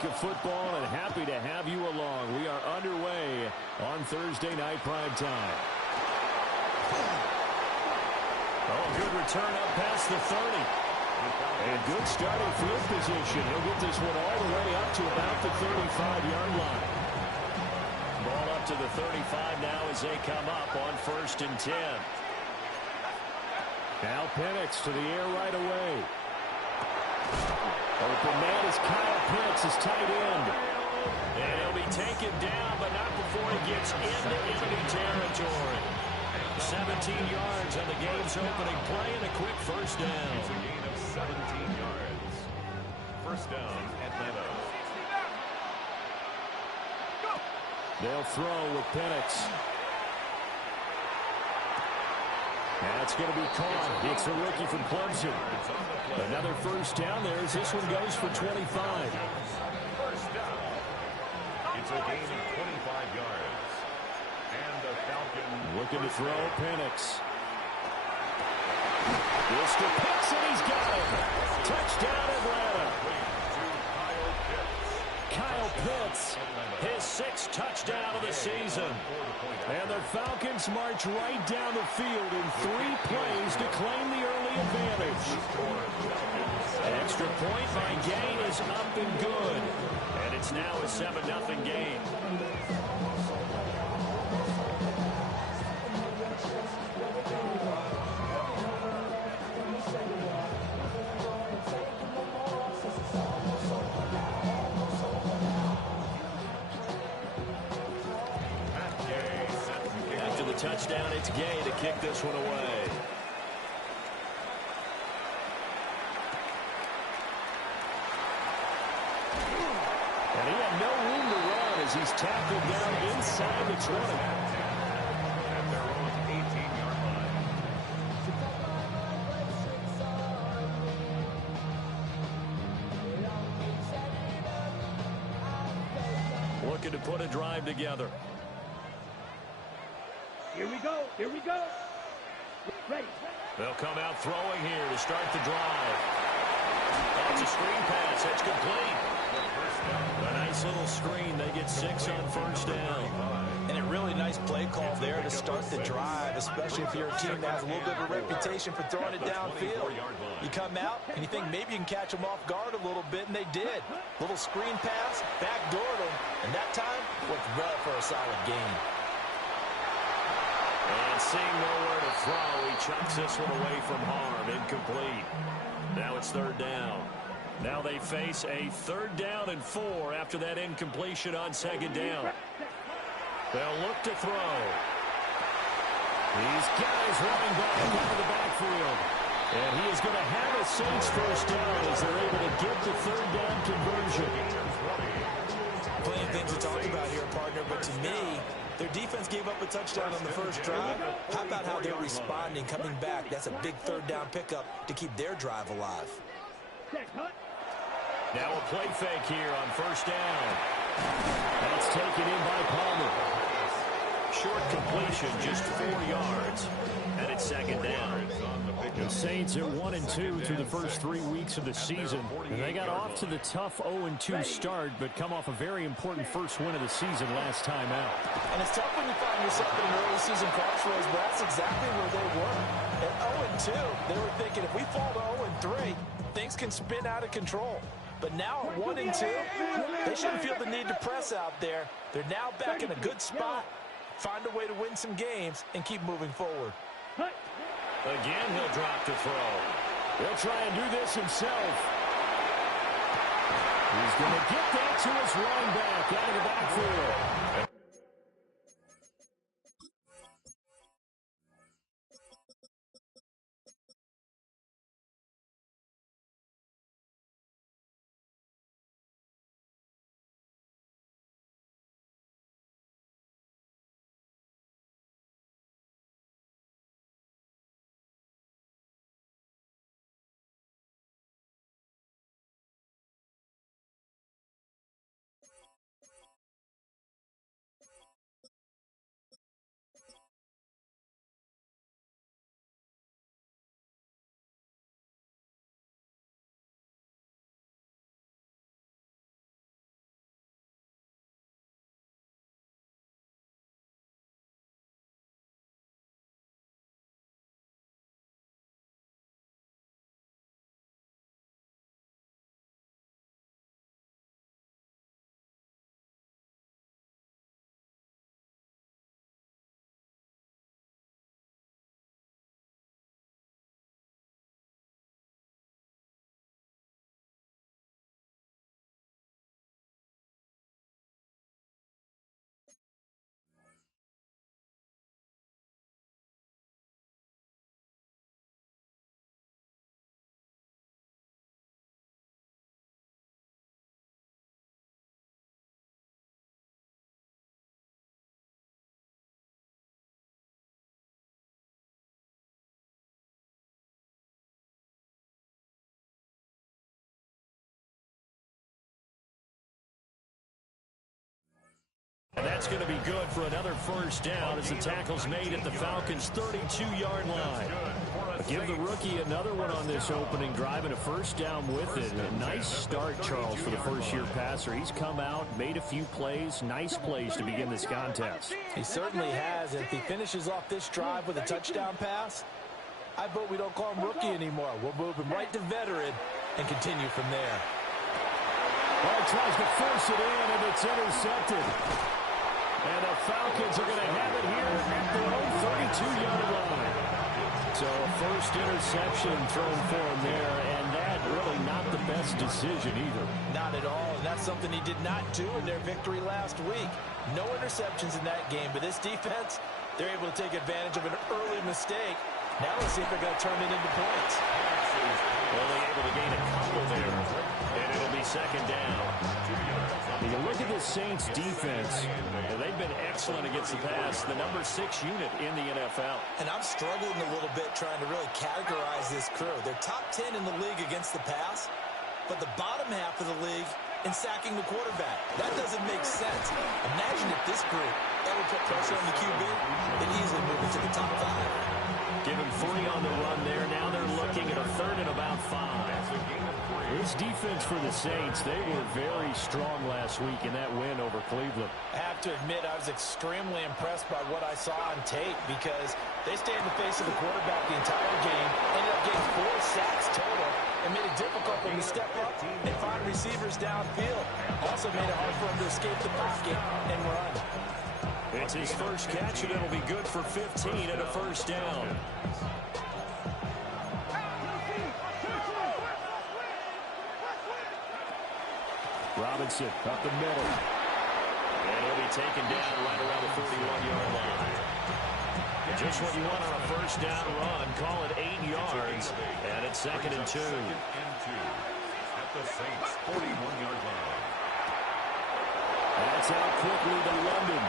week of football, and happy to have you along. We are underway on Thursday night prime time. Oh, good return up past the 30. And good starting field position. He'll get this one all the way up to about the 35-yard line. Ball up to the 35 now as they come up on 1st and 10. Now Penix to the air right away. Open man is Kyle Pitts, his tight end. And he'll be taken down, but not before he gets into enemy territory. 17 yards on the game's opening play and a quick first down. It's a gain of 17 yards. First down, Atlanta. They'll throw with Penix. That's going to be caught. It's a rookie from Clemson. Another first down there as this one goes for 25. First down. It's a gain of 25 yards. And the Falcons looking to throw Penix. This to Pitts, and he's got him. Touchdown, Atlanta. Kyle Pitts, his 6th touchdown of the season. And the Falcons march right down the field in 3 plays to claim the early advantage. Extra point by Gain is up and good. And it's now a 7-0 game. Touchdown, it's Gay to kick this one away. And he had no room to run as he's tackled down inside the 20. At their own 18-yard line. Looking to put a drive together. Here we go. Here we go. Ready. They'll come out throwing here to start the drive. That's a screen pass. That's complete. A nice little screen. They get 6 on first down. And a really nice play call there to start the drive, especially if you're a team that has a little bit of a reputation for throwing it downfield. You come out and you think maybe you can catch them off guard a little bit, and they did. Little screen pass, backdoored them, and that time worked well for a solid gain. And seeing nowhere to throw, he chucks this one away from harm. Incomplete. Now it's 3rd down. Now they face a 3rd down and 4 after that incompletion on 2nd down. They'll look to throw. These guys running back out of the backfield. And he is going to have a Saints first down as they're able to get the 3rd down conversion. Plenty of things to talk about here, partner, but to me, their defense gave up a touchdown on the first drive. How about how they're responding, coming back? That's a big 3rd down pickup to keep their drive alive. Now a play fake here on first down. That's taken in by Palmer. Short completion, just 4 yards. And it's 2nd down. The Saints are 1-2 through the first 3 weeks of the season. And they got off to the tough 0-2 start, but come off a very important first win of the season last time out. And it's tough when you find yourself in an early season crossroads, but that's exactly where they were. At 0-2, they were thinking if we fall to 0-3, things can spin out of control. But now at 1-2, they shouldn't feel the need to press out there. They're now back in a good spot, find a way to win some games, and keep moving forward. Again, he'll drop to throw. He'll try and do this himself. He's going to get that to his running back out of the backfield. And that's going to be good for another first down as the tackle's made at the Falcons' 32-yard line. Give the rookie another one on this opening drive and a first down with it. A nice start, Charles, for the first-year passer. He's come out, made a few plays, nice plays to begin this contest. He certainly has. If he finishes off this drive with a touchdown pass, I vote we don't call him rookie anymore. We'll move him right to veteran and continue from there. Well, he tries to force it in, and it's intercepted. And the Falcons are going to have it here at their own 32-yard line. So a first interception thrown for him there, and that really not the best decision either. Not at all, and that's something he did not do in their victory last week. No interceptions in that game, but this defense, they're able to take advantage of an early mistake. Now let's see if they're going to turn it into points. Only able to gain a couple there, and it'll be second down. You look at the Saints defense, they've been excellent against the pass, the number 6 unit in the NFL. And I'm struggling a little bit trying to really categorize this crew. They're top 10 in the league against the pass, but the bottom half of the league in sacking the quarterback. That doesn't make sense. Imagine if this group ever put pressure on the QB, they'd easily move into the top 5. Given 3 on the run there. Now they're looking at a third and about 5. This defense for the Saints, they were very strong last week in that win over Cleveland. I have to admit, I was extremely impressed by what I saw on tape because they stayed in the face of the quarterback the entire game, ended up getting 4 sacks total, and made it difficult for him to step up and find receivers downfield. Also made it hard for him to escape the pocket and run. It's his first catch, and it'll be good for 15 and a first down. Robinson up the middle. And he'll be taken down right around the 41-yard line. Just what you want on a first down run. Call it 8 yards. And it's second and 2. At the Saints' 41-yard line. That's out quickly to London.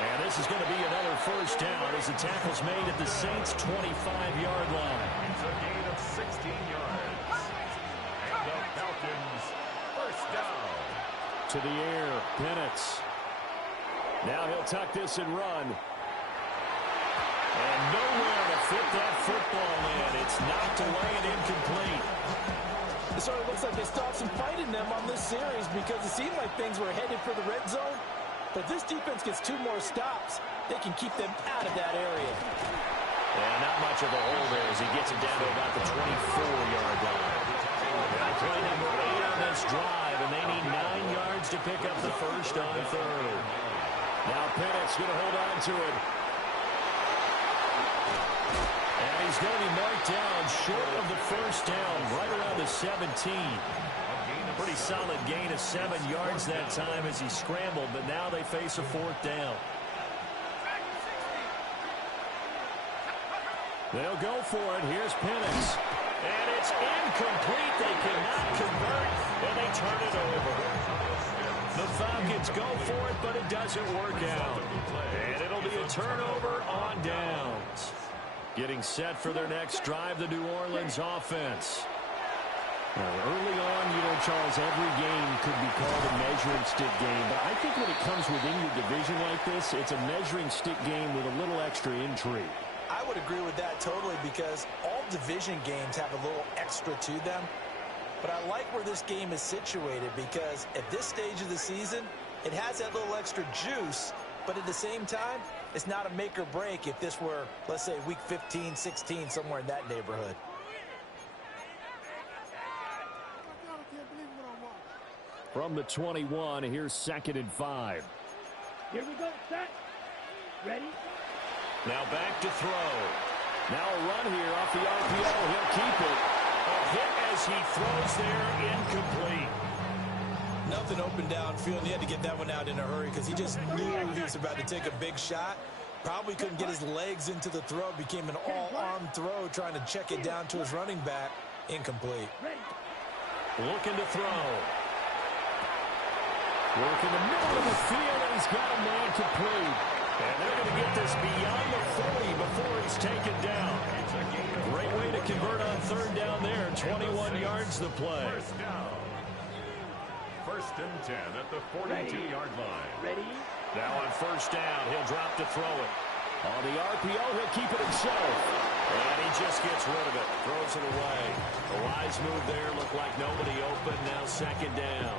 And this is going to be another first down as the tackle's made at the Saints' 25-yard line. It's a gain of 16 yards. And the Falcons, first down. To the air, Penix. Now he'll tuck this and run. And nowhere to fit that football in. It's knocked away and incomplete. It sort of looks like they still have some fight in them on this series because it seemed like things were headed for the red zone. But this defense gets 2 more stops. They can keep them out of that area. And not much of a hole there as he gets it down to about the 24-yard line. Now play number 8 on this drive, and they need 9 yards to pick up the first on third. Now Penix going to hold on to it. And he's going to be marked down short of the first down, right around the 17. Pretty solid gain of 7 yards that time as he scrambled, but now they face a 4th down. They'll go for it. Here's Penix. And it's incomplete. They cannot convert, and they turn it over. The Falcons go for it, but it doesn't work out. And it'll be a turnover on downs. Getting set for their next drive, the New Orleans offense. Early on, Charles, every game could be called a measuring stick game. But I think when it comes within your division like this, it's a measuring stick game with a little extra intrigue. I would agree with that totally because all division games have a little extra to them. But I like where this game is situated because at this stage of the season, it has that little extra juice. But at the same time, it's not a make or break if this were, let's say, week 15, 16, somewhere in that neighborhood. From the 21, here's 2nd and 5. Here we go, set. Ready? Now back to throw. Now a run here off the RPO. He'll keep it. A hit as he throws there, incomplete. Nothing open downfield. He had to get that one out in a hurry because he just knew he was about to take a big shot. Probably couldn't get his legs into the throw. Became an all-arm throw trying to check it down to his running back. Incomplete. Looking to throw. Work in the middle of the field, and he's got a man complete. And they're going to get this beyond the 40 before he's taken down. Great way to convert on 3rd down there. 21 yards the play. First and 10 at the 42-yard line. Ready? Now on first down, he'll drop to throw it. On the RPO, he'll keep it himself. And he just gets rid of it. Throws it away. A wise move there. Looked like nobody open. Now second down.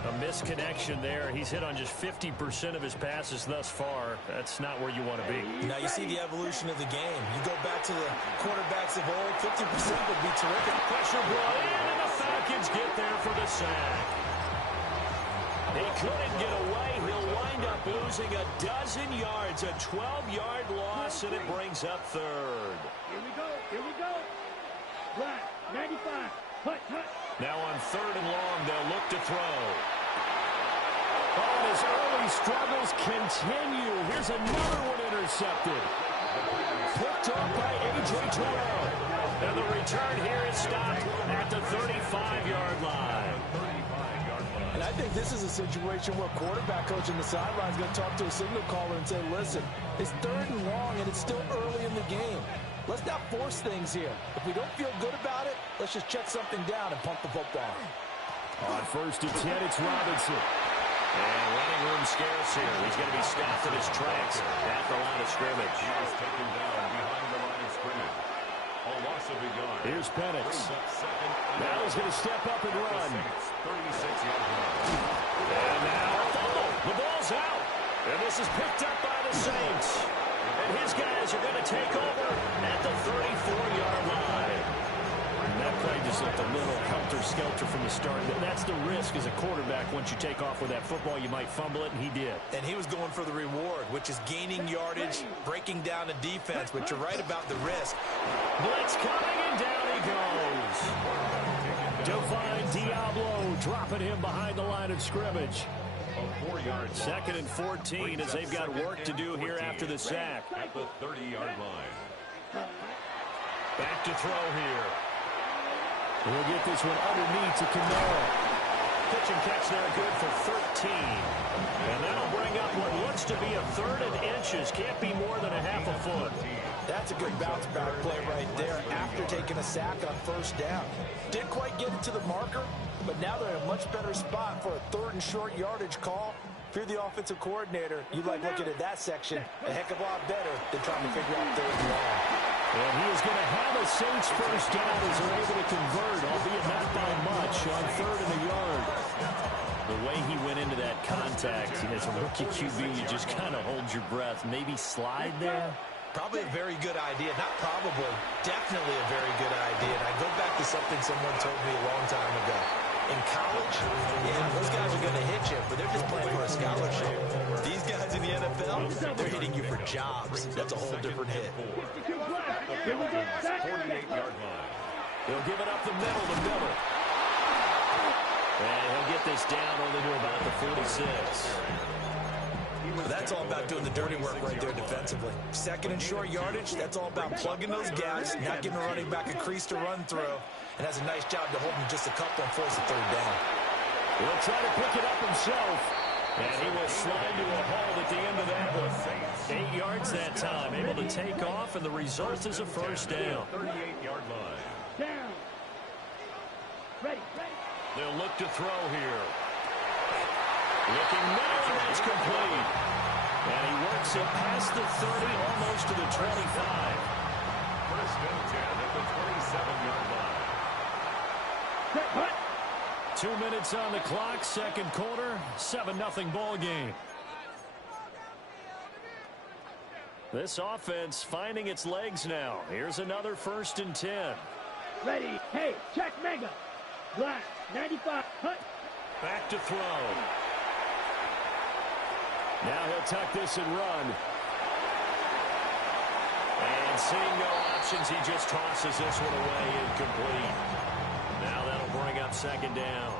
A misconnection there. He's hit on just 50% of his passes thus far. That's not where you want to be. Now you see the evolution of the game. You go back to the quarterbacks of old, 50% would be terrific. Pressure brought in, and the Falcons get there for the sack. He couldn't get away. He'll wind up losing a dozen yards, a 12-yard loss, and it brings up third. Here we go. Here we go. Black, 95. Hut, hut. Now on third and long, they'll look to throw. Oh, and his early struggles continue. Here's another one intercepted. Picked up by A.J. Terrell. And the return here is stopped at the 35-yard line. And I think this is a situation where quarterback coach on the sideline is going to talk to a signal caller and say, listen, it's third and long and it's still early in the game. Let's not force things here. If we don't feel good about it, let's just check something down and pump the football. On first and 10, it's Robinson. And running room scarce here. He's going to be stopped in his tracks at the line of scrimmage. He was taken down behind the line of scrimmage. A loss of a yard. Here's Penix. Now he's going to step up and run. 36-yard line. And now a fumble. The ball's out. And this is picked up by the Saints. And his guys are going to take over at the 34-yard line. And that play just looked a little helter-skelter from the start. But that's the risk as a quarterback. Once you take off with that football, you might fumble it, and he did. And he was going for the reward, which is gaining yardage, breaking down a defense. But you're right about the risk. Blitz coming, and down he goes. Define Diablo dropping him behind the line of scrimmage. A 4-yard Second and 14 as they've got work to do here after the sack. at the 30-yard line. Back to throw here. He'll get this one underneath to Camara. Pitch and catch there good for 13. And that'll bring up what looks to be a third and inches. Can't be more than a half a foot. That's a good bounce back play right there after taking a sack on first down. Didn't quite get it to the marker, but now they're in a much better spot for a third and short yardage call. If you're the offensive coordinator, you like looking at that section a heck of a lot better than trying to figure out third and long. And he is going to have a Saints first down as they're able to convert, albeit not by much, on third and a yard. The way he went into that contact, as a rookie QB, you just kind of hold your breath. Maybe slide there? Probably a very good idea. Not probably. Definitely a very good idea. And I go back to something someone told me a long time ago. In college, yeah, those guys are going to hit you, but they're just playing for a scholarship. These guys in the NFL, they're hitting you for jobs. That's a whole different hit. 48-yard line. He'll give it up the middle to Miller. And he'll get this down only to about the 46. That's all about doing the dirty work right there defensively. Second and short yardage, that's all about plugging those gaps, not giving a running back a crease to run through, and has a nice job to hold him just a couple and force a third down. He'll try to pick it up himself. And he will slide to a hold at the end of that one. 8 yards that time, able to take off, and the result is a first down. 38-yard line. Down. Ready, ready. They'll look to throw here. Looking middle, and that's complete. And he works it past the 30, almost to the 25. First and 10 at the 27-yard line. Set, hut. 2 minutes on the clock, second quarter, 7-0 ball game. This offense finding its legs now. Here's another first and 10. Ready. Hey, check mega. Black, 95. Hut. Back to throw. Now he'll tuck this and run. And seeing no options, he just tosses this one away, incomplete. Now that'll bring up second down.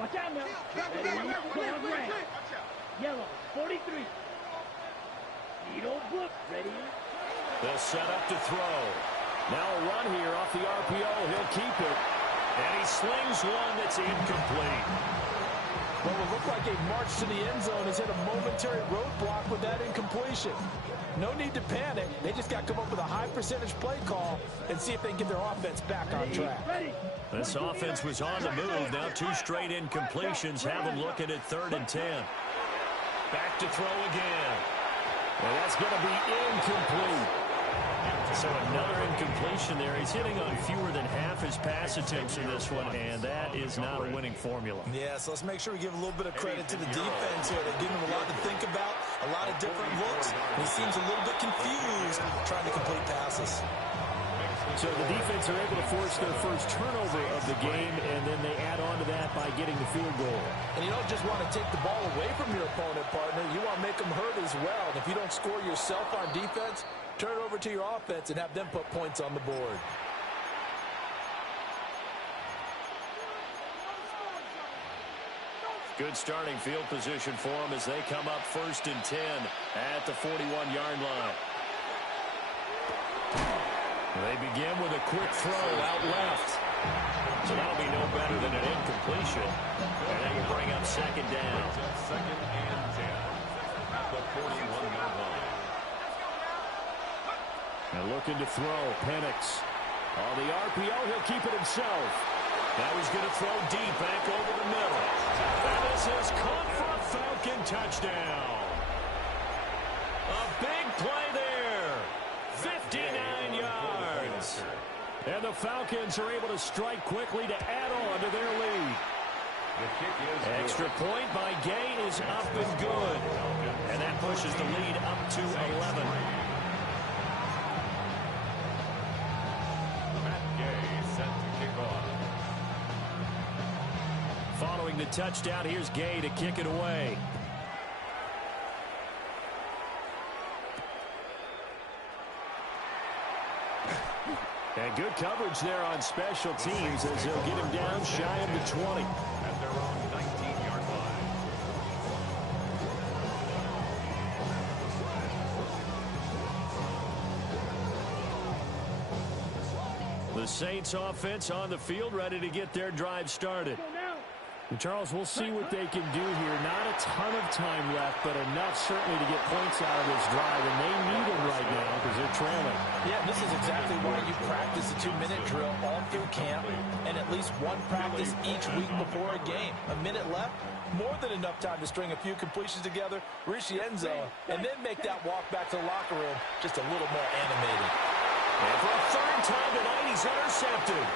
Watch out now. Ready. Cloud red. Yellow, 43. Needle book. Ready. They'll set up to throw. Now a run here off the RPO. He'll keep it. And he slings one that's incomplete. What would look like a march to the end zone has hit a momentary roadblock with that incompletion. No need to panic. They just got to come up with a high-percentage play call and see if they can get their offense back on track. This offense was on the move. Now 2 straight incompletions have them looking at 3rd and 10. Back to throw again. Well, that's going to be incomplete. So another incompletion there. He's hitting on fewer than half his pass attempts in this one, and that is not a winning formula. Yeah, so let's make sure we give a little bit of credit to the defense here. They're giving him a lot to think about, a lot of different looks. And he seems a little bit confused trying to complete passes. So the defense are able to force their first turnover of the game, and then they add on to that by getting the field goal. And you don't just want to take the ball away from your opponent, partner. You want to make them hurt as well. And if you don't score yourself on defense, turn it over to your offense and have them put points on the board. Good starting field position for them as they come up 1st and 10 at the 41-yard line. They begin with a quick throw out left. So that'll be no better than an incompletion. And they will bring up 2nd down. 2nd and 10 at the 41-yard line. And looking to throw, Penix. On the RPO, he'll keep it himself. Now he's going to throw deep back over the middle. And this is caught for a Falcon touchdown. A big play there. 59 yards. And the Falcons are able to strike quickly to add on to their lead. Extra point by Gay is up and good. And that pushes the lead up to 11. Following the touchdown, here's Gay to kick it away. And good coverage there on special teams as they'll get him down shy of the 20. At their own 19-yard line. The Saints offense on the field ready to get their drive started. And Charles, we'll see what they can do here. Not a ton of time left, but enough certainly to get points out of this drive, and they need them right now because they're trailing. Yeah, this is exactly why you practice a 2-minute drill all through camp and at least one practice each week before a game. A minute left, more than enough time to string a few completions together, reach the end zone, and then make that walk back to the locker room just a little more animated. And for a 3rd time tonight, he's intercepted.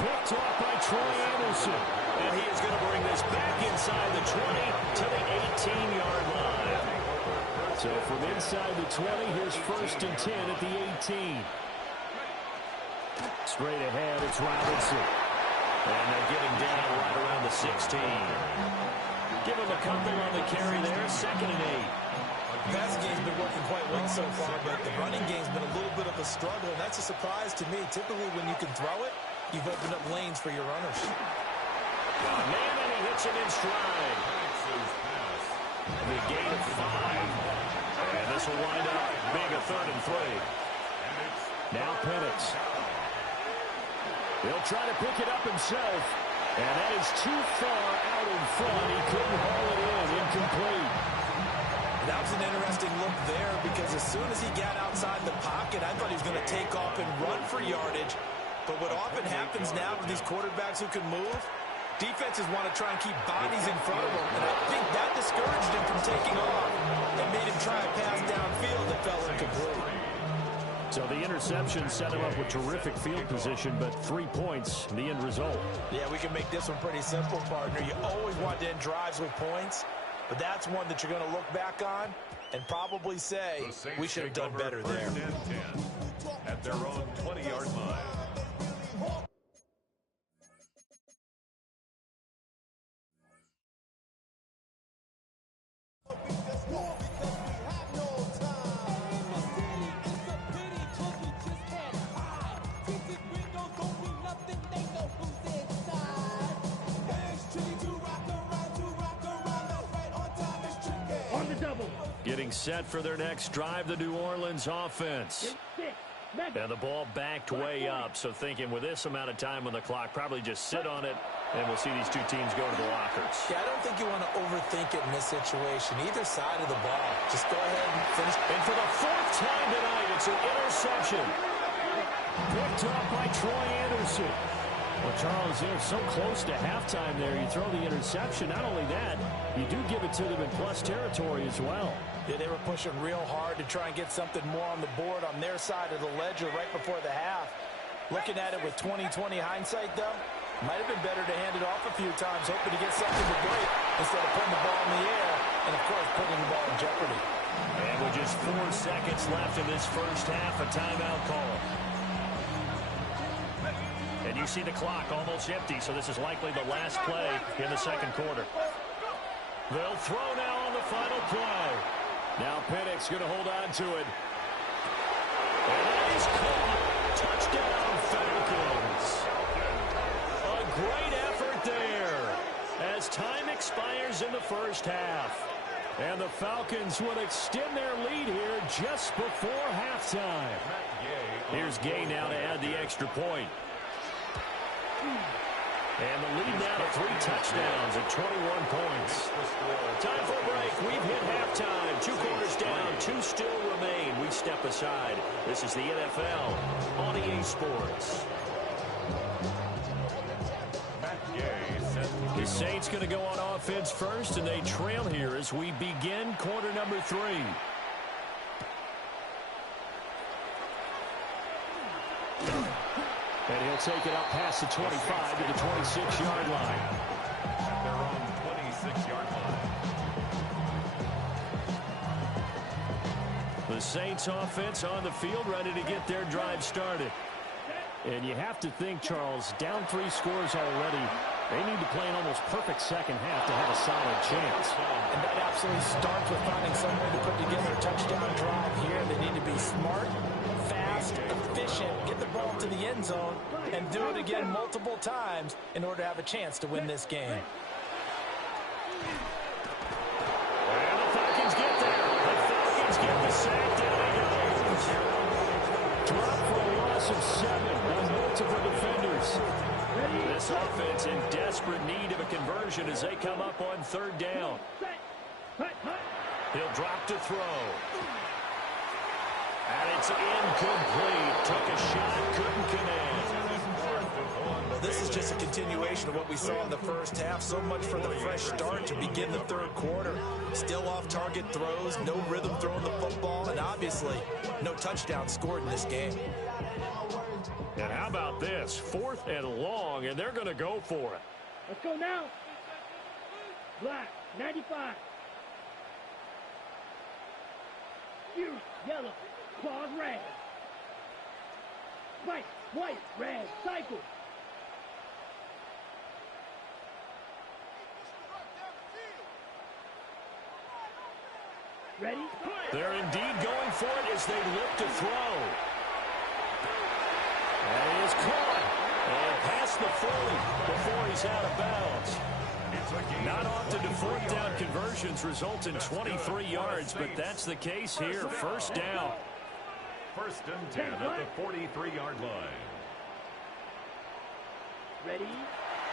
Picked off by Troy Anderson. And he is going to bring this back inside the 20 to the 18-yard line. So from inside the 20, here's 1st and 10 at the 18. Straight ahead, it's Robinson. And they get him down right around the 16. Give him a couple on the carry there, 2nd and 8. The passing game's been working quite well so far, but the running game's been a little bit of a struggle, and that's a surprise to me. Typically, when you can throw it, you've opened up lanes for your runners. Man, and he hits him in stride. The gain of 5. And this will wind up being a 3rd and 3. Now Penix. He'll try to pick it up himself. And that is too far out in front. He couldn't haul it in. Incomplete. That was an interesting look there because as soon as he got outside the pocket, I thought he was going to take off and run for yardage. But what often happens now with these quarterbacks who can move, defenses want to try and keep bodies in front of them. And I think that discouraged him from taking off and made him try a pass downfield that fell incomplete. So the interception set him up with terrific field position, but 3 points, the end result. Yeah, we can make this one pretty simple, partner. You always want to end drives with points, but that's one that you're going to look back on and probably say, we should have done better there. 1st and 10 at their own 20-yard line. Getting set for their next drive, the New Orleans offense. And the ball backed way up, so thinking with this amount of time on the clock, probably just sit on it And we'll see these two teams go to the lockers. Yeah, I don't think you want to overthink it in this situation. Either side of the ball. Just go ahead and finish. And for the fourth time tonight, it's an interception. Picked up by Troy Anderson. Well, Charles, they're so close to halftime there. You throw the interception. Not only that, you do give it to them in plus territory as well. Yeah, they were pushing real hard to try and get something more on the board on their side of the ledger right before the half. Looking at it with 20/20 hindsight, though, might have been better to hand it off a few times, hoping to get something to break instead of putting the ball in the air and, of course, putting the ball in jeopardy. And with just 4 seconds left in this first half, a timeout call. And you see the clock almost empty, so this is likely the last play in the second quarter. They'll throw now on the final play. Now Pennick's going to hold on to it. And that is caught. Touchdown, Falcons. A great effort there as time expires in the first half. And the Falcons will extend their lead here just before halftime. Here's Gay now to add the extra point. And the lead now to 3 touchdowns at 21 points. Time for a break. We've hit halftime. 2 quarters down. 2 still remain. We step aside. This is the NFL on EA Sports. The Saints going to go on offense first, and they trail here as we begin quarter number 3. And he'll take it up past the 25 to the 26-yard line. Their own 26-yard line. The Saints offense on the field, ready to get their drive started. And you have to think, Charles, down 3 scores already. They need to play an almost perfect second half to have a solid chance. And that absolutely starts with finding some way to put together a touchdown drive here. They need to be smart, fast, efficient, get the ball to the end zone, and do it again multiple times in order to have a chance to win this game. And the Falcons get there. The Falcons get the sack. Down he goes. Drop for a loss of 7 on multiple defenders. This offense in desperate need of a conversion as they come up on 3rd down. He'll drop to throw. And it's incomplete. Took a shot, couldn't connect. Well, this is just a continuation of what we saw in the first half. So much for the fresh start to begin the 3rd quarter. Still off-target throws, no rhythm throwing the football, and obviously no touchdown scored in this game. And how about this? 4th and long, and they're going to go for it. Let's go now. Black, 95. Fuse, yellow. Claws, red. White, white, red. Cycle. Ready? They're indeed going for it as they look to throw. And he is caught. And past the 40 before he's out of bounds. Not often do 4th down conversions result in 23 yards, but that's the case here. 1st down. 1st and 10 at the 43-yard line. Ready?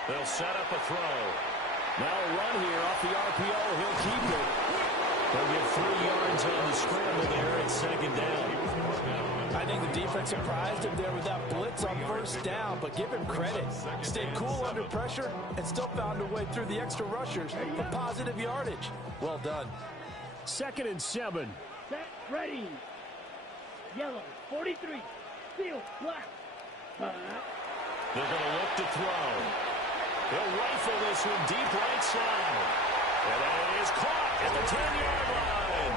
They'll set up a throw. Now a run here off the RPO. He'll keep it. They'll get 3 yards on the scramble there at 2nd down. I think the defense surprised him there with that blitz on 1st down, but give him credit. Stayed cool under pressure and still found a way through the extra rushers for positive yardage. Well done. 2nd and 7. Set, ready. Yellow, 43. Field, black. They're going to look to throw. They'll rifle this one deep right side. And it is caught at the 10-yard line.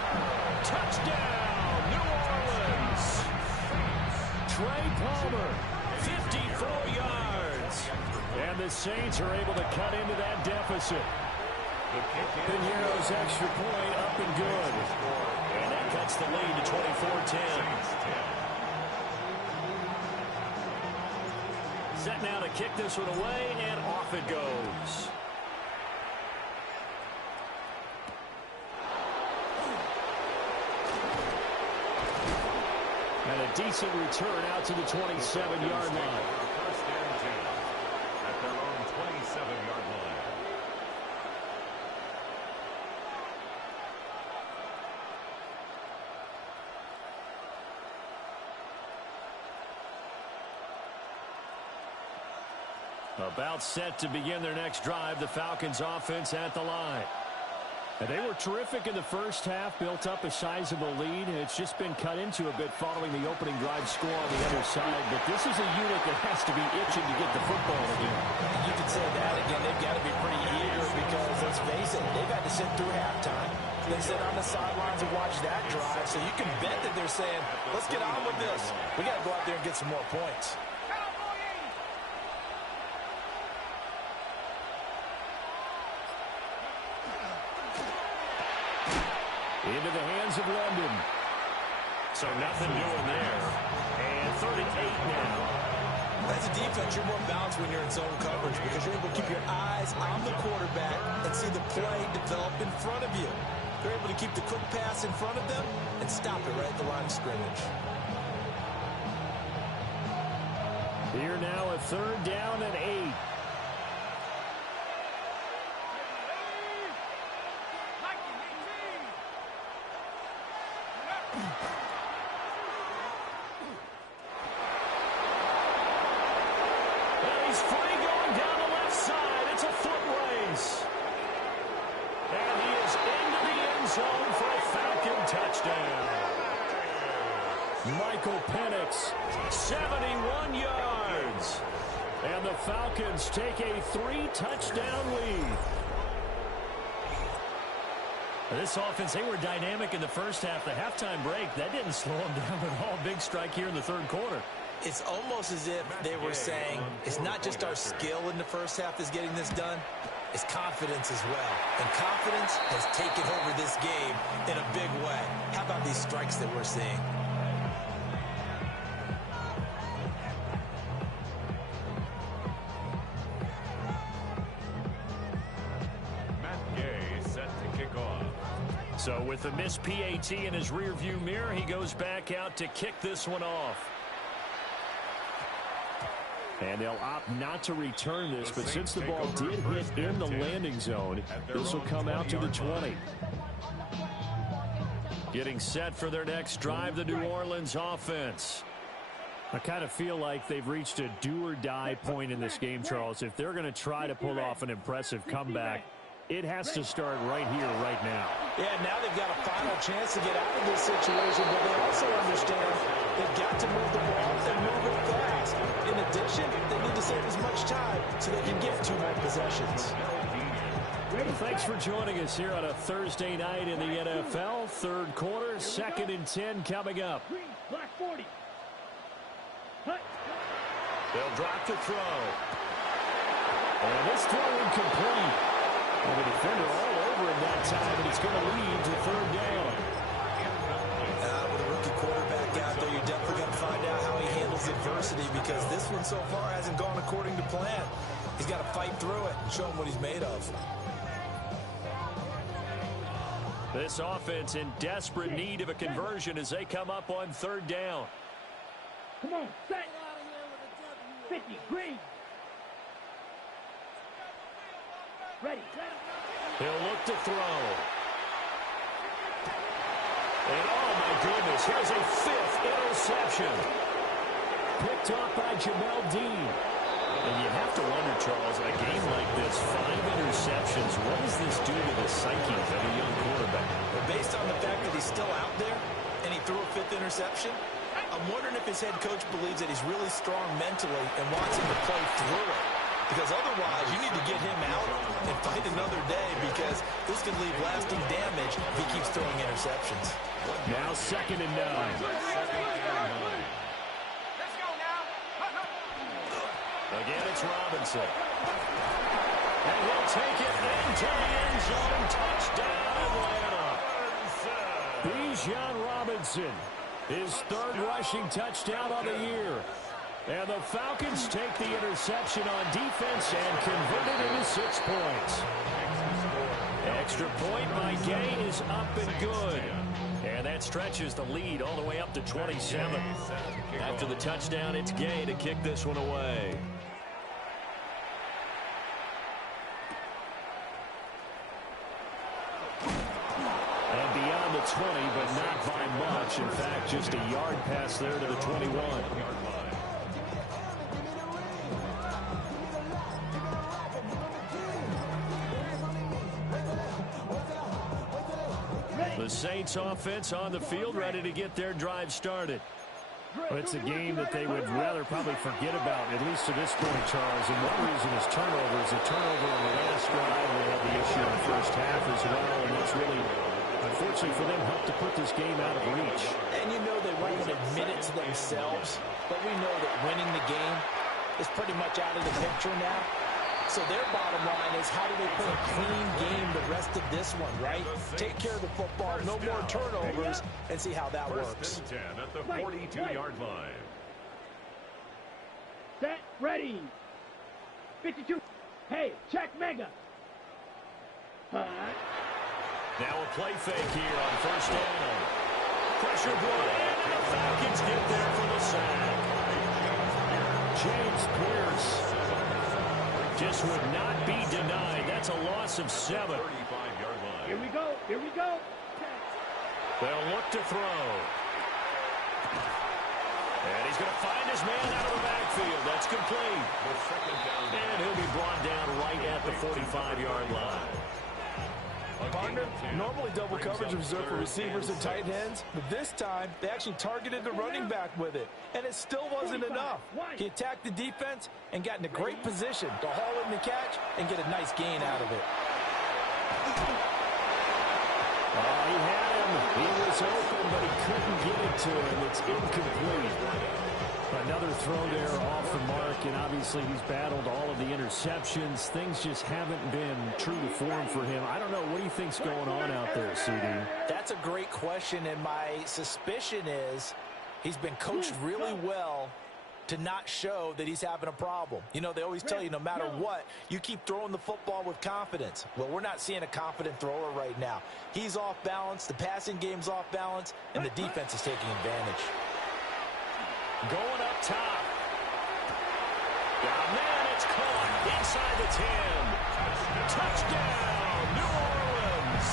Touchdown, New Orleans. Trey Palmer, 54 yards. And the Saints are able to cut into that deficit. Pinheiro's extra point up and good. And that cuts the lead to 24-10. Set now to kick this one away, and off it goes. And a decent return out to the 27-yard line. 1st and 10 at their own 27-yard About set to begin their next drive, the Falcons offense at the line. And they were terrific in the first half, built up a sizable lead. It's just been cut into a bit following the opening drive score on the other side. But this is a unit that has to be itching to get the football again. You could say that again. They've got to be pretty eager because, let's face it, they've had to sit through halftime. They sit on the sidelines and watch that drive. So you can bet that they're saying, let's get on with this. We got to go out there and get some more points. Into the hands of London. So nothing doing there. And 38 now. As a defense, you're more balanced when you're in zone coverage because you're able to keep your eyes on the quarterback and see the play develop in front of you. They're able to keep the quick pass in front of them and stop it right at the line of scrimmage. Here now a 3rd down and 8. He's free going down the left side. It's a foot race. And he is into the end zone for a Falcon touchdown. Michael Penix, 71 yards. And the Falcons take a 3-touchdown lead. This offense, they were dynamic in the first half. The halftime break, that didn't slow them down at all. Big strike here in the 3rd quarter. It's almost as if they were saying, it's not just our skill in the first half is getting this done, it's confidence as well. And confidence has taken over this game in a big way. How about these strikes that we're seeing? So with a missed PAT in his rearview mirror, he goes back out to kick this one off. And they'll opt not to return this, but since the ball did hit in the landing zone, this will come out to the 20. Getting set for their next drive, the New Orleans offense. I kind of feel like they've reached a do-or-die point in this game, Charles. If they're going to try to pull off an impressive comeback, it has to start right here, right now. Yeah, now they've got a final chance to get out of this situation, but they also understand they've got to move the ball and move it fast. In addition, they need to save as much time so they can get 2 more possessions. Thanks for joining us here on a Thursday night in the NFL. 3rd quarter, 2nd and 10 coming up. Black 40. They'll drop the throw. And this throw incomplete. And the defender all over him that time, and it's going to lead to 3rd down. With a rookie quarterback out there, you're definitely going to find out how he handles adversity because this one so far hasn't gone according to plan. He's got to fight through it and show him what he's made of. This offense in desperate need of a conversion as they come up on 3rd down. Come on, set. 50, green. Ready. He'll look to throw. And oh my goodness, here's a 5th interception. Picked off by Jamel Dean. And you have to wonder, Charles, in a game like this, 5 interceptions, what does this do to the psyche of a young quarterback? But based on the fact that he's still out there and he threw a 5th interception, I'm wondering if his head coach believes that he's really strong mentally and wants him to play through it. Because otherwise, you need to get him out and fight another day because this could leave lasting damage if he keeps throwing interceptions. Now 2nd and 9. Again, it's Robinson. And he'll take it into the end zone. Touchdown, Atlanta. Bijan Robinson, his 3rd rushing touchdown on the year. And the Falcons take the interception on defense and convert it into 6 points. Extra point by Gay is up and good. And that stretches the lead all the way up to 27. After the touchdown, it's Gay to kick this one away. And beyond the 20, but not by much. In fact, just a yard pass there to the 21. The Saints offense on the field, ready to get their drive started. Well, it's a game that they would rather probably forget about, at least to this point, Charles. And one reason is turnovers. A turnover on the last drive. They had the issue in the first half as well, and that's really, unfortunately for them, helped to put this game out of reach. And you know they won't admit it to themselves, but we know that winning the game is pretty much out of the picture now. So their bottom line is, how do they play a clean game the rest of this one, right? Take care of the football, no more turnovers, and see how that works. 10 at the 42-yard line. Set, ready. 52. Hey, check mega. Now a play fake here on first down. Pressure brought in, and the Falcons get there for the sack. James Pierce just would not be denied. That's a loss of 7. 35-yard line. Here we go. Here we go. They'll look to throw. And he's going to find his man out of the backfield. That's complete. The second down. And he'll be brought down right at the 45-yard line. Partner, normally double coverage is reserved for receivers and tight ends, but this time they actually targeted the running back with it, and it still wasn't enough. He attacked the defense and got in a great position to haul it in the catch and get a nice gain out of it. He had him. He was open, but he couldn't get it to him. It's incomplete. Another throw there off the mark, and obviously he's battled all of the interceptions. Things just haven't been true to form for him. I don't know. What do you think's going on out there, CD? That's a great question, and my suspicion is he's been coached really well to not show that he's having a problem. You know, they always tell you no matter what, you keep throwing the football with confidence. Well, we're not seeing a confident thrower right now. He's off balance, the passing game's off balance, and the defense is taking advantage. Going up top. Oh, man, it's caught inside the 10. Touchdown, New Orleans.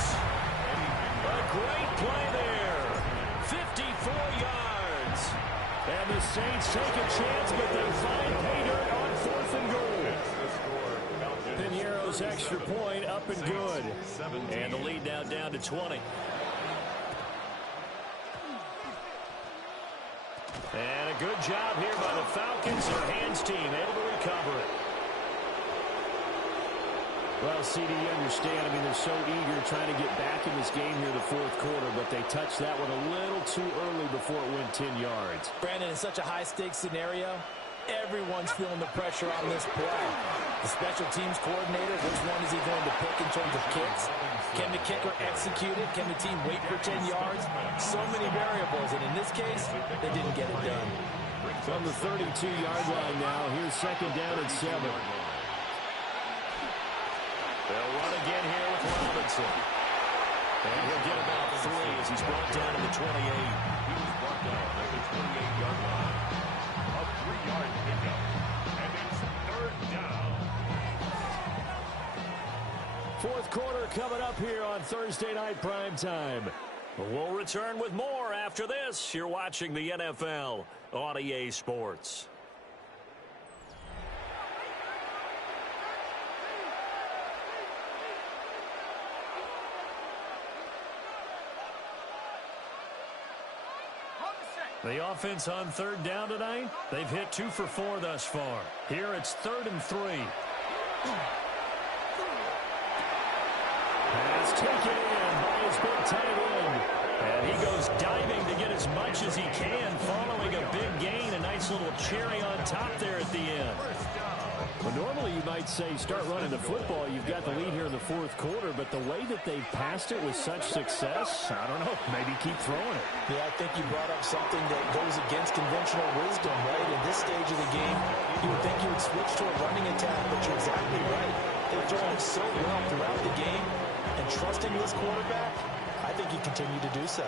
A great play there. 54 yards. And the Saints take a chance, but they find pay dirt on 4th and goal. Piñeiro's extra point up and good. And the lead now down to 20. And a good job here by the Falcons. Their hands team able to recover it. Well, CD, you understand. I mean, they're so eager trying to get back in this game here the fourth quarter, but they touched that one a little too early before it went 10 yards. Brandon, in such a high-stakes scenario, everyone's feeling the pressure on this play. The special teams coordinator, which one is he going to pick in terms of kicks? Can the kicker execute it? Can the team wait for 10 yards? So many variables, and in this case, they didn't get it done. From the 32-yard line now, here's second down and 7. They'll run again here with Robinson. And he'll get about 3 as he's brought down to the 28. He was brought down at the 28-yard line. A 3-yard pickup. And it's third down. Fourth quarter coming up here on Thursday Night Primetime. We'll return with more after this. You're watching the NFL on EA Sports. The offense on third down tonight, they've hit 2 for 4 thus far. Here it's 3rd and 3. Pass taken in by his big tight end. And he goes diving to get as much as he can, following a big gain. A nice little cherry on top there at the end. Well, normally you might say start running the football. You've got the lead here in the fourth quarter, but the way that they've passed it with such success, I don't know, maybe keep throwing it. Yeah, I think you brought up something that goes against conventional wisdom, right? In this stage of the game, you would think you would switch to a running attack, but you're exactly right. They've thrown it so well throughout the game, and trusting this quarterback, I think you continue to do so.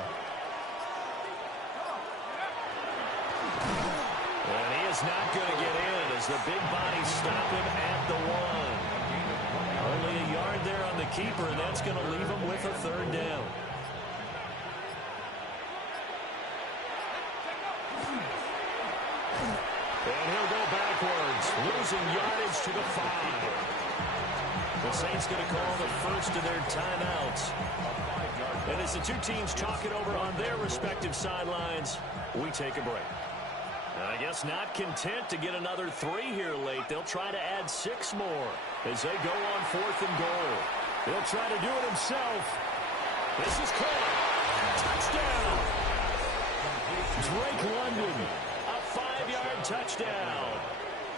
And he is not going to get in as the big bodies stop him at the 1. Only a yard there on the keeper, and that's going to leave him with a 3rd down. And he'll go backwards, losing yardage to the 5. The Saints going to call the first of their timeouts. And as the two teams talking over on their respective sidelines, we take a break. I guess not content to get another 3 here late. They'll try to add 6 more as they go on 4th and goal. They'll try to do it himself. This is caught. Touchdown. Drake London, a 5-yard touchdown.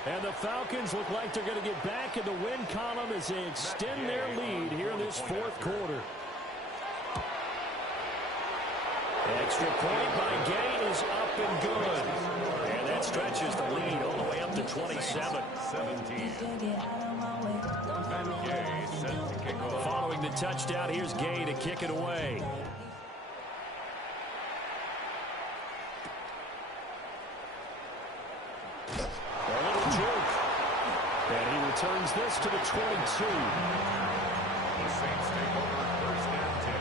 And the Falcons look like they're going to get back in the win column as they extend their lead here in this 4th quarter. Extra point by Gay is up and good. And that stretches the lead all the way up to 27. 17. And Gay set to kick off. Following the touchdown, here's Gay to kick it away. A little juke. And he returns this to the 22. The Saints take over 1st and 10.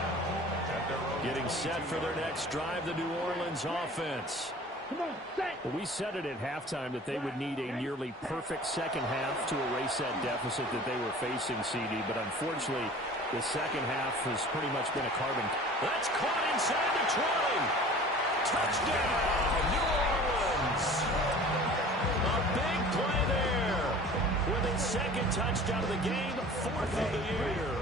At their own Getting set for their next drive, the New Orleans offense. Come on, set. Well, we said it at halftime that they would need a nearly perfect second half to erase that deficit that they were facing, CD. But unfortunately, the second half has pretty much been a carbon. That's caught inside the 20. Touchdown, New Orleans. A big play there. With its 2nd touchdown of the game, 4th of the year.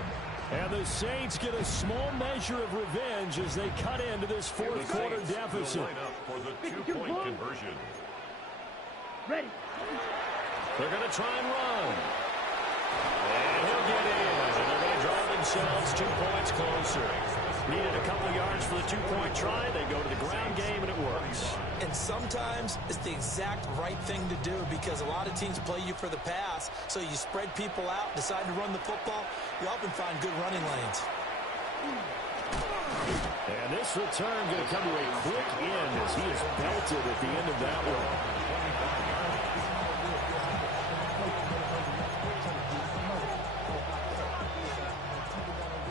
And the Saints get a small measure of revenge as they cut into this 4th quarter deficit. line up for the 2-point conversion. Ready. They're going to try and run. And he'll get in. And they're going to drive themselves 2 points closer. Needed a couple yards for the 2-point try. They go to the ground game, and it works. And sometimes it's the exact right thing to do because a lot of teams play you for the pass. So you spread people out, decide to run the football. You often find good running lanes. And this return going to come to a quick end as he is belted at the end of that one.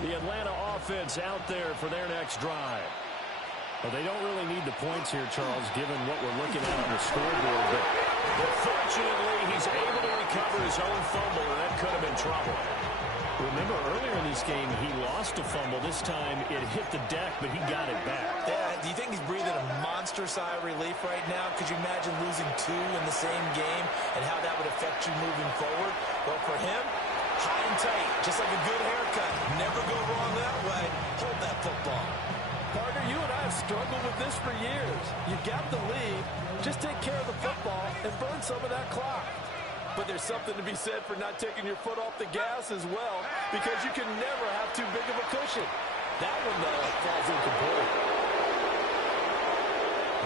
The Atlanta offense out there for their next drive. Well, they don't really need the points here, Charles, given what we're looking at on the scoreboard. But fortunately, he's able to recover his own fumble, and that could have been trouble. Remember, earlier in this game, he lost a fumble. This time, it hit the deck, but he got it back. Yeah, do you think he's breathing a monster sigh of relief right now? Could you imagine losing 2 in the same game and how that would affect you moving forward? Well, for him, high and tight, just like a good haircut. Never go wrong that way. Hold that football. Partner, you and I have struggled with this for years. You got the lead. Just take care of the football and burn some of that clock. But there's something to be said for not taking your foot off the gas as well, because you can never have too big of a cushion. That one, though, falls incomplete.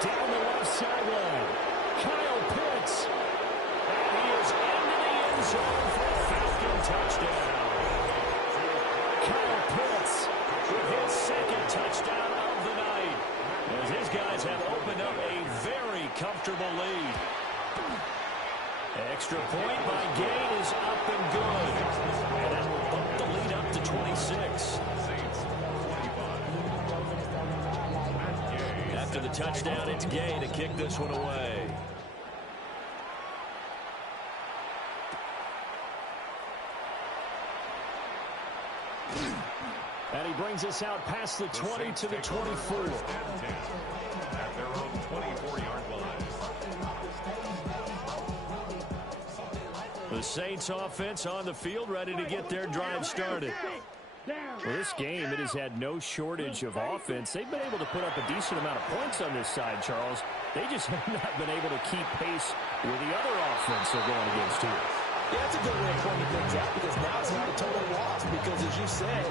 Down the left sideline, Kyle Pitts. And he is into the end zone for a Falcon touchdown. Kyle Pitts With his 2nd touchdown of the night, as his guys have opened up a very comfortable lead. Extra point by Gay is up and good. And that will bump the lead up to 26. Saints 25. After the touchdown, it's Gay to kick this one away. And he brings us out past the 20 to the 24. At their own 24-yard line. The Saints offense on the field, ready to get their drive started. Well, this game, it has had no shortage of offense. They've been able to put up a decent amount of points on this side, Charles. They just have not been able to keep pace with the other offense they're going against here. Yeah, that's a good way of pointing things out because now it's not a total loss because, as you said,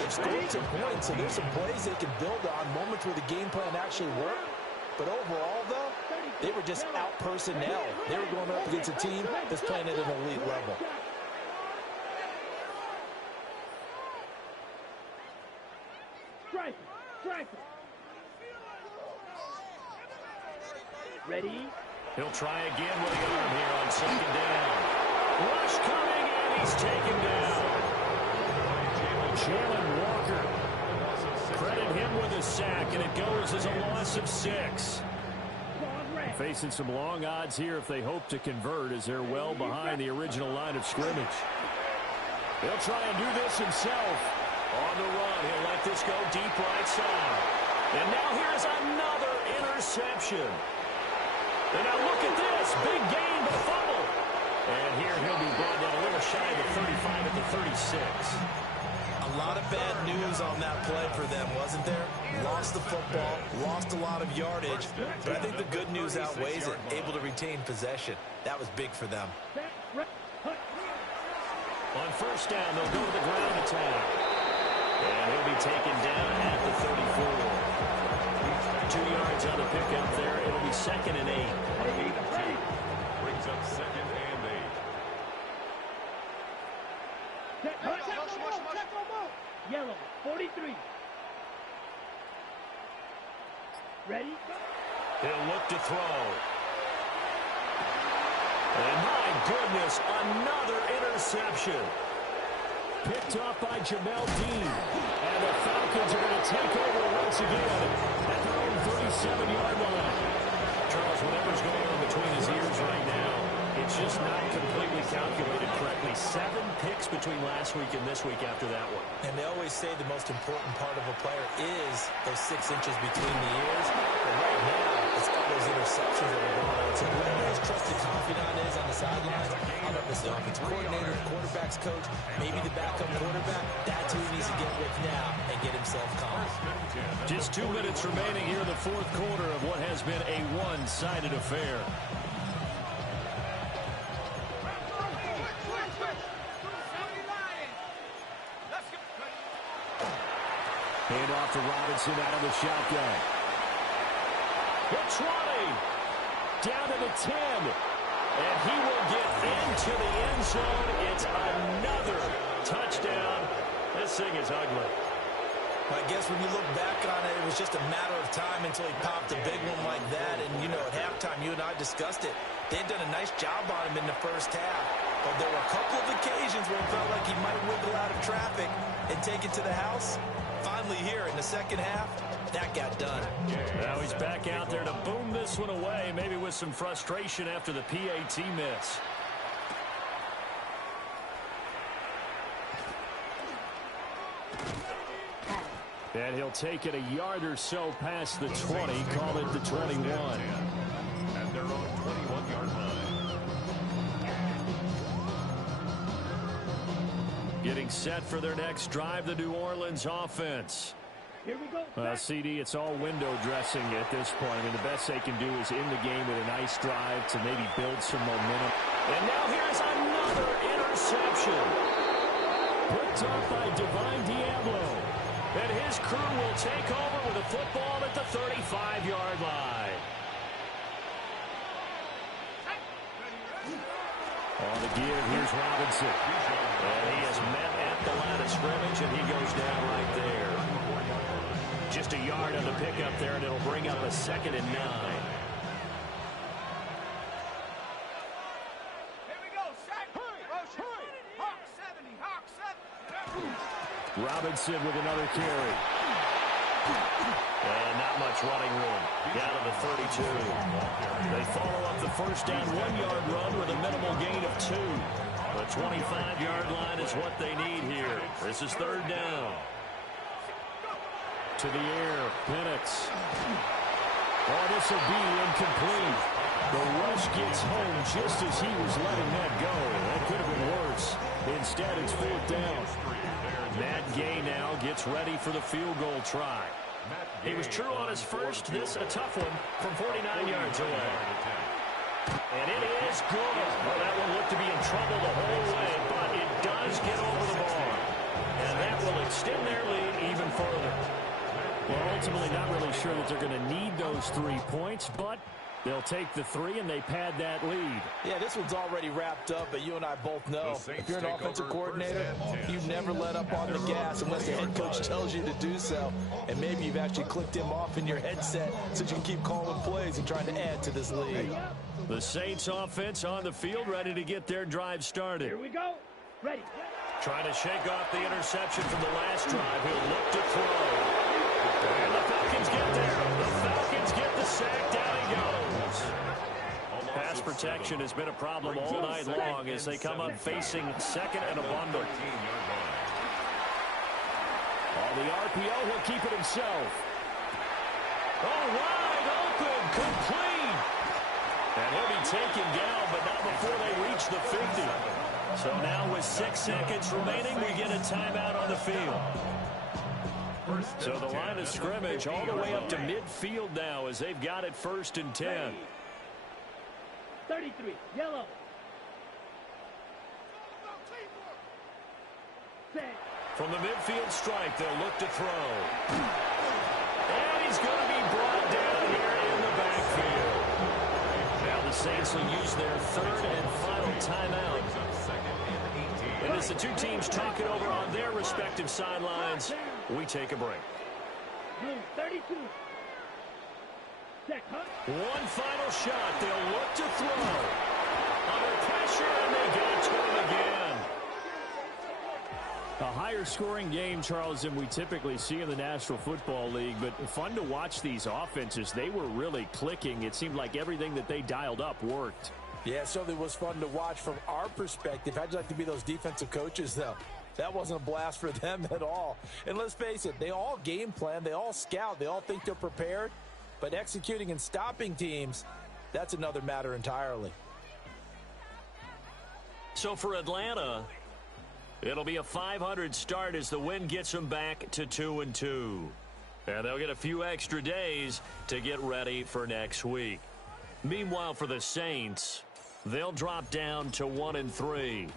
they've scored some points, so there's some plays they can build on, moments where the game plan actually worked. But overall, though, they were just out-personnel. They were going up against a team that's playing at an elite level. Strike it. Strike it. Ready? He'll try again with the arm here on 2nd down. Rush coming, and he's taken down. Jalen Walker. Credit him with a sack, and it goes as a loss of 6. Facing some long odds here if they hope to convert as they're well behind the original line of scrimmage. He'll try and do this himself. On the run, he'll let this go deep right side. And now here's another interception. And now look at this. Big gain, but fumble. And here he'll be brought down a little shy of the 35 at the 36. A lot of bad news on that play for them, wasn't there? Lost the football, lost a lot of yardage, but I think the good news outweighs it. Able to retain possession. That was big for them. On first down, they'll go to the ground attack. And he'll be taken down at the 34. 2 yards on the pickup there. It'll be 2nd and 8. Brings up 2nd and 8. Yellow, 43. Ready? He'll look to throw. And my goodness, another interception. Picked off by Jamel Dean. And the Falcons are going to take over once again at their own 37-yard line. Charles, whatever's going on between his ears right now, it's just not completely calculated correctly. 7 picks between last week and this week after that one. And they always say the most important part of a player is those 6 inches between the ears. But right now, it's all those interceptions that are going on. So whoever his trusted confidant is on the sidelines, I don't know if it's the offensive coordinator, the quarterback's coach, maybe the backup quarterback, that's who he needs to get with now and get himself calm. Just 2 minutes remaining here in the 4th quarter of what has been a one-sided affair. Hand off to Robinson out of the shotgun. The 20. Down to the 10. And he will get into the end zone. It's another touchdown. This thing is ugly. I guess when you look back on it, it was just a matter of time until he popped a big one like that. And, you know, at halftime, you and I discussed it. They had done a nice job on him in the first half. But there were a couple of occasions where it felt like he might wiggle out of traffic and take it to the house. Finally here in the second half, that got done. Now he's back out there to boom this one away, maybe with some frustration after the PAT miss. And he'll take it a yard or so past the 20, call it the 21. At their own 21-yard line. Getting set for their next drive, the New Orleans offense. Here we go. CD, it's all window dressing at this point. I mean, the best they can do is in the game with a nice drive to maybe build some momentum. And now here's another interception. Picked up by Divine Diablo. And his crew will take over with a football at the 35-yard line. On the give, here's Robinson. And he is met at the line of scrimmage, and he goes down right there. Just a yard on the pickup there, and it'll bring up a 2nd and 9. Here we go, sack. Hawk 70, Hawk 70. Robinson with another carry. And not much running room. Down to the 32. They follow up the first down 1-yard run with a minimal gain of 2. The 25-yard line is what they need here. This is 3rd down. To the air, Penix. Oh, this will be incomplete. The rush gets home just as he was letting that go. That could have been worse. Instead, it's 4th down. Matt Gay now gets ready for the field goal try. He was true on his first. This a tough one from 49 yards away. And it is good. Well, that one looked to be in trouble the whole way, but it does get over the bar. And that will extend their lead even further. Well, ultimately not really sure that they're going to need those 3 points, but they'll take the 3 and they pad that lead. Yeah, this one's already wrapped up, but you and I both know if you're an offensive coordinator, you never let up on the gas unless the head coach tells you to do so. And maybe you've actually clicked him off in your headset so you can keep calling plays and trying to add to this lead. The Saints offense on the field, ready to get their drive started. Here we go. Ready. Trying to shake off the interception from the last drive. He'll look to throw. And the Falcons get there. The Falcons get the sack. Down he goes. Pass protection has been a problem all night long as they come up facing second and a bundle. On the RPO, he'll keep it himself. Oh, wide open, complete. And he'll be taken down, but not before they reach the 50. So now with 6 seconds remaining, we get a timeout on the field. So the line of scrimmage all the way up to midfield now as they've got it 1st and 10. 33, yellow. Set. From the midfield stripe, they'll look to throw. And he's going to be brought down here in the backfield. Now the Saints will use their 3rd and final timeout. And as the two teams talk it over on their respective sidelines, we take a break. 32. Set, huh? One final shot. They'll look to throw. Under pressure, and they get it to him again. A higher scoring game, Charles, than we typically see in the National Football League, but fun to watch these offenses. They were really clicking. It seemed like everything that they dialed up worked. Yeah, it certainly was fun to watch from our perspective. How'd you like to be those defensive coaches, though? That wasn't a blast for them at all. And let's face it, they all game plan, they all scout, they all think they're prepared. But executing and stopping teams, that's another matter entirely. So for Atlanta, it'll be a 500 start as the win gets them back to 2-2. And they'll get a few extra days to get ready for next week. Meanwhile, for the Saints, they'll drop down to 1-3.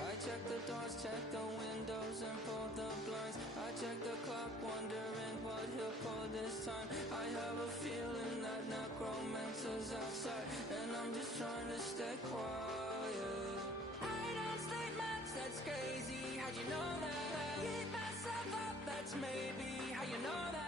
I check the doors, check the windows, and pull the blinds. I check the clock, wondering what he'll pull this time. I have a feeling that necromancer's outside, and I'm just trying to stay quiet. I don't sleep much, that's crazy. How'd you know that? Keep myself up, that's maybe how you know that.